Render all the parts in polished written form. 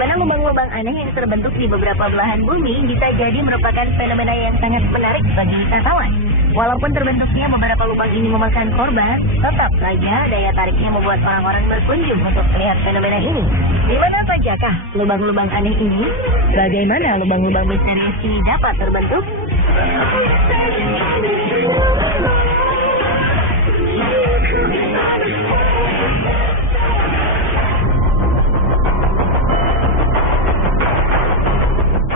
Fenomena lubang-lubang aneh yang terbentuk di beberapa belahan bumi bisa jadi merupakan fenomena yang sangat menarik bagi wisatawan. Walaupun terbentuknya beberapa lubang ini memakan korban, tetap saja daya tariknya membuat orang-orang berkunjung untuk melihat fenomena ini. Di mana sajakah lubang-lubang aneh ini? Bagaimana lubang-lubang misterius ini dapat terbentuk?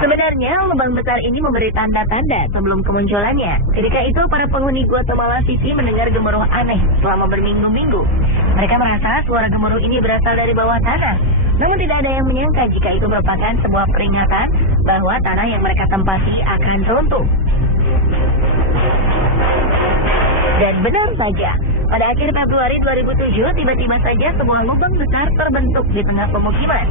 Sebenarnya, lubang besar ini memberi tanda-tanda sebelum kemunculannya. Ketika itu, para penghuni Guatemala City mendengar gemuruh aneh selama berminggu-minggu. Mereka merasa suara gemuruh ini berasal dari bawah tanah. Namun tidak ada yang menyangka jika itu merupakan sebuah peringatan bahwa tanah yang mereka tempati akan runtuh. Dan benar saja, pada akhir Februari 2007, tiba-tiba saja sebuah lubang besar terbentuk di tengah pemukiman.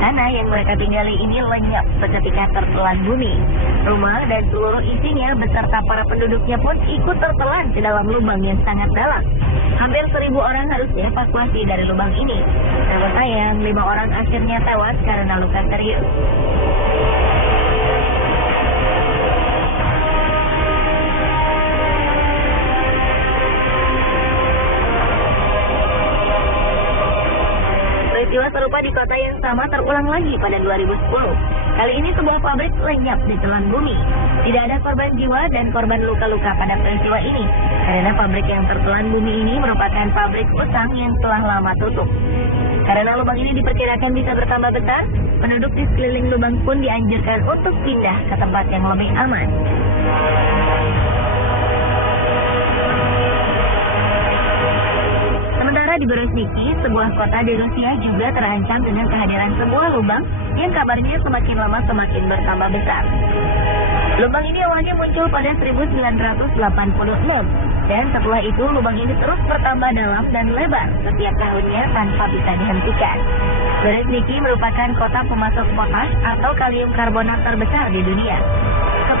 Tanah yang mereka tinggali ini lenyap seketika tertelan bumi. Rumah dan seluruh isinya beserta para penduduknya pun ikut tertelan ke dalam lubang yang sangat dalam. Hampir 1.000 orang harus dievakuasi dari lubang ini. Namun sayang, 5 orang akhirnya tewas karena luka serius. Peristiwa serupa di kota yang sama terulang lagi pada 2010. Kali ini sebuah pabrik lenyap di telan bumi. Tidak ada korban jiwa dan korban luka-luka pada peristiwa ini, karena pabrik yang tertelan bumi ini merupakan pabrik utang yang telah lama tutup. Karena lubang ini diperkirakan bisa bertambah besar, penduduk di sekeliling lubang pun dianjurkan untuk pindah ke tempat yang lebih aman. Di Berezhniki, sebuah kota di Rusia juga terancam dengan kehadiran sebuah lubang yang kabarnya semakin lama semakin bertambah besar. Lubang ini awalnya muncul pada 1986, dan setelah itu lubang ini terus bertambah dalam dan lebar setiap tahunnya tanpa bisa dihentikan. Berezhniki merupakan kota pemasok potas atau kalium karbonat terbesar di dunia.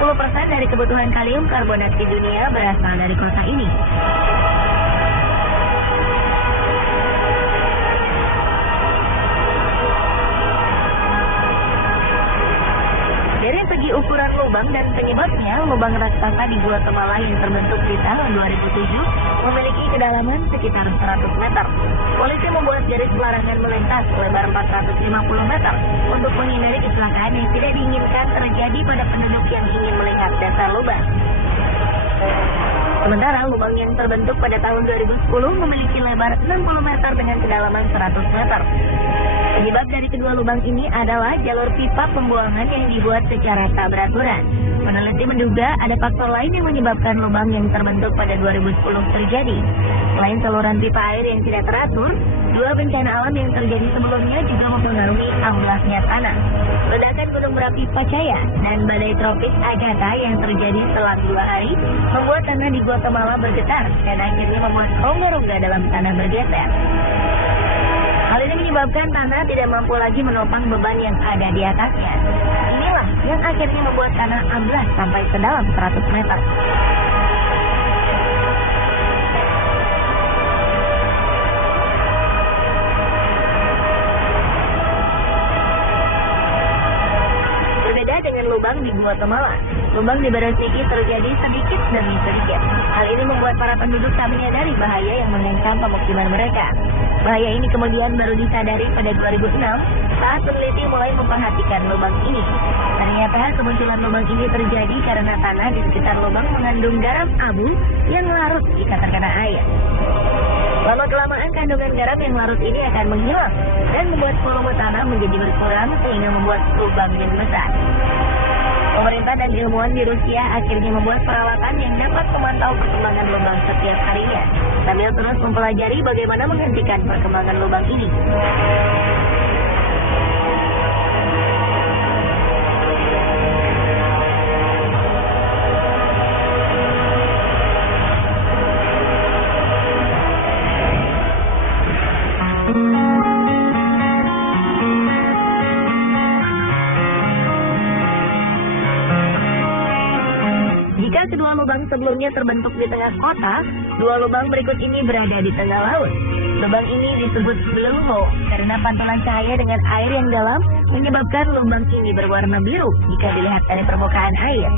10% dari kebutuhan kalium karbonat di dunia berasal dari kota ini. Dari segi ukuran lubang dan penyebabnya, lubang raksasa di Guatemala yang terbentuk di tahun 2007 memiliki kedalaman sekitar 100 meter. Polisi membuat garis pelarangan melintas lebar 450 meter untuk menghindari kecelakaan yang tidak diinginkan terjadi pada penduduk yang ingin melihat dasar lubang. Sementara lubang yang terbentuk pada tahun 2010 memiliki lebar 60 meter dengan kedalaman 100 meter. Penyebab dari kedua lubang ini adalah jalur pipa pembuangan yang dibuat secara tak beraturan. Peneliti menduga ada faktor lain yang menyebabkan lubang yang terbentuk pada 2010 terjadi. Selain saluran pipa air yang tidak teratur, dua bencana alam yang terjadi sebelumnya juga mempengaruhi amblasnya tanah. Ledakan gunung berapi Pacaya dan badai tropis Agatha yang terjadi selang 2 hari membuat tanah di Guatemala bergetar dan akhirnya membuat rongga-rongga dalam tanah bergeser. Hal ini menyebabkan tanah tidak mampu lagi menopang beban yang ada di atasnya. Inilah yang akhirnya membuat tanah amblas sampai sedalam 100 meter. Berbeda dengan lubang di Guatemala, lubang di Berezhniki terjadi sedikit demi sedikit. Hal ini membuat para penduduk tak menyadari bahaya yang mengancam pemukiman mereka. Bahaya ini kemudian baru disadari pada 2006 saat peneliti mulai memperhatikan lubang ini. Ternyata kemunculan lubang ini terjadi karena tanah di sekitar lubang mengandung garam abu yang larut jika terkena air. Lama-kelamaan kandungan garam yang larut ini akan menghilang dan membuat volume tanah menjadi berkurang sehingga membuat lubang yang besar. Pemerintah dan ilmuwan di Rusia akhirnya membuat peralatan yang dapat memantau perkembangan lubang setiap harinya, sambil terus mempelajari bagaimana menghentikan perkembangan lubang ini. Jika kedua lubang sebelumnya terbentuk di tengah kota, dua lubang berikut ini berada di tengah laut. Lubang ini disebut blue hole karena pantulan cahaya dengan air yang dalam menyebabkan lubang ini berwarna biru jika dilihat dari permukaan air.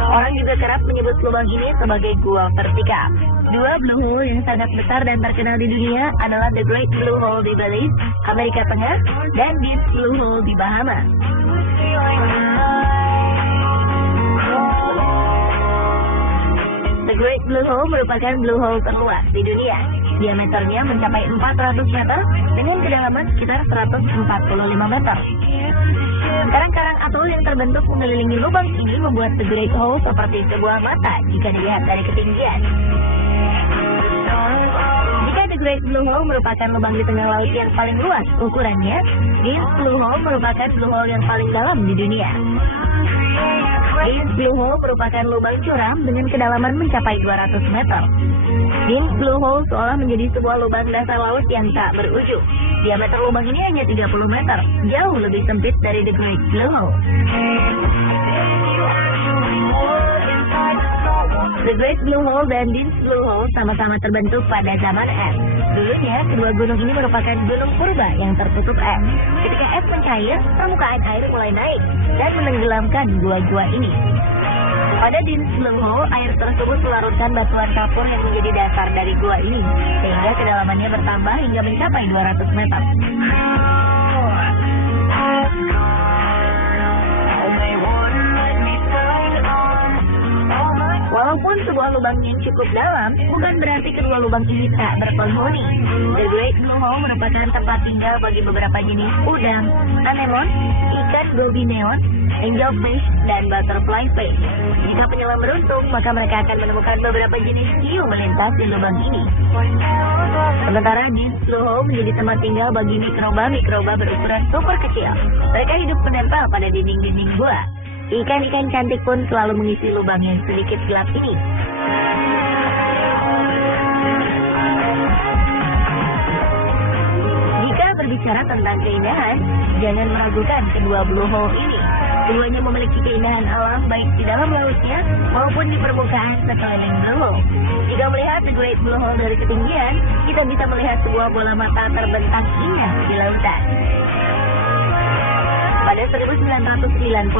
Orang juga kerap menyebut lubang ini sebagai gua vertikal. Dua blue hole yang sangat besar dan terkenal di dunia adalah The Great Blue Hole di Belize, Amerika Tengah, dan Deep Blue Hole di Bahamas. The Great Blue Hole merupakan blue hole terluas di dunia. Diameternya mencapai 400 meter dengan kedalaman sekitar 145 meter. Karang-karang atol yang terbentuk mengelilingi lubang ini membuat The Great Hole seperti sebuah mata jika dilihat dari ketinggian. Jika The Great Blue Hole merupakan lubang di tengah laut yang paling luas ukurannya, Deep Blue Hole merupakan blue hole yang paling dalam di dunia. Deep Blue Hole merupakan lubang curam dengan kedalaman mencapai 200 meter. Deep Blue Hole seolah menjadi sebuah lubang dasar laut yang tak berujung. Diameter lubang ini hanya 30 meter, jauh lebih sempit dari The Great Blue Hole. The Great Blue Hole dan Deep Blue Hole sama-sama terbentuk pada zaman es. Dulunya, kedua gunung ini merupakan gunung purba yang tertutup es. Ketika es mencair, permukaan air mulai naik dan menenggelamkan gua-gua ini. Pada Deep Blue Hole, air tersebut melarutkan batuan kapur yang menjadi dasar dari gua ini, sehingga kedalamannya bertambah hingga mencapai 200 meter. Walaupun sebuah lubang yang cukup dalam, bukan berarti kedua lubang ini tak berpenghuni. The Great Blue Hole merupakan tempat tinggal bagi beberapa jenis udang, anemon, ikan gobi neon, angelfish, dan butterfly fish. Jika penyelam beruntung, maka mereka akan menemukan beberapa jenis hiu melintas di lubang ini. Sementara Deep Blue Hole menjadi tempat tinggal bagi mikroba-mikroba berukuran super kecil. Mereka hidup menempel pada dinding-dinding gua. Ikan-ikan cantik pun selalu mengisi lubang yang sedikit gelap ini. Jika berbicara tentang keindahan, jangan meragukan kedua blue hole ini. Keduanya memiliki keindahan alam baik di dalam lautnya maupun di permukaan sekeliling blue hole. Jika melihat The Great Blue Hole dari ketinggian, kita bisa melihat sebuah bola mata terbentang indah di lautan. Pada 1997,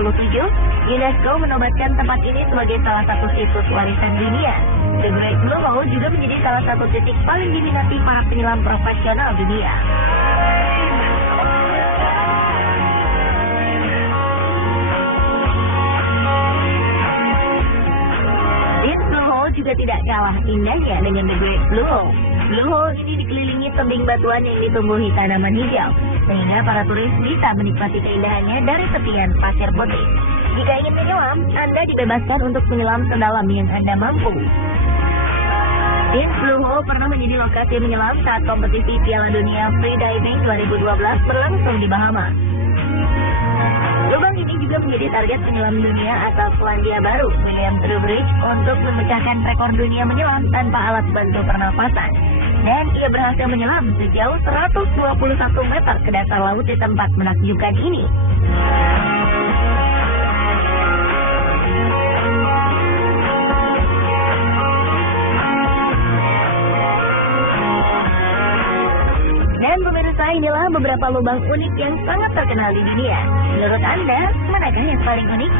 UNESCO menobatkan tempat ini sebagai salah satu situs warisan dunia. The Great Blue Hole juga menjadi salah satu titik paling diminati para penyelam profesional dunia. Deep Blue Hole juga tidak kalah indahnya dengan The Great Blue Hole. Blue Hole ini dikelilingi tebing batuan yang ditumbuhi tanaman hijau, sehingga para turis bisa menikmati keindahannya dari tepian pasir putih. Jika ingin menyelam, Anda dibebaskan untuk menyelam sedalam yang Anda mampu. Deep Blue Hole pernah menjadi lokasi menyelam saat kompetisi Piala Dunia Free Diving 2012 berlangsung di Bahamas. Lubang ini juga menjadi target penyelam dunia asal Selandia Baru, William Trowbridge, untuk memecahkan rekor dunia menyelam tanpa alat bantu pernapasan. Dan ia berhasil menyelam sejauh 121 meter ke dasar laut di tempat menakjubkan ini. Dan pemirsa, inilah beberapa lubang unik yang sangat terkenal di dunia. Menurut Anda, manakah yang paling unik?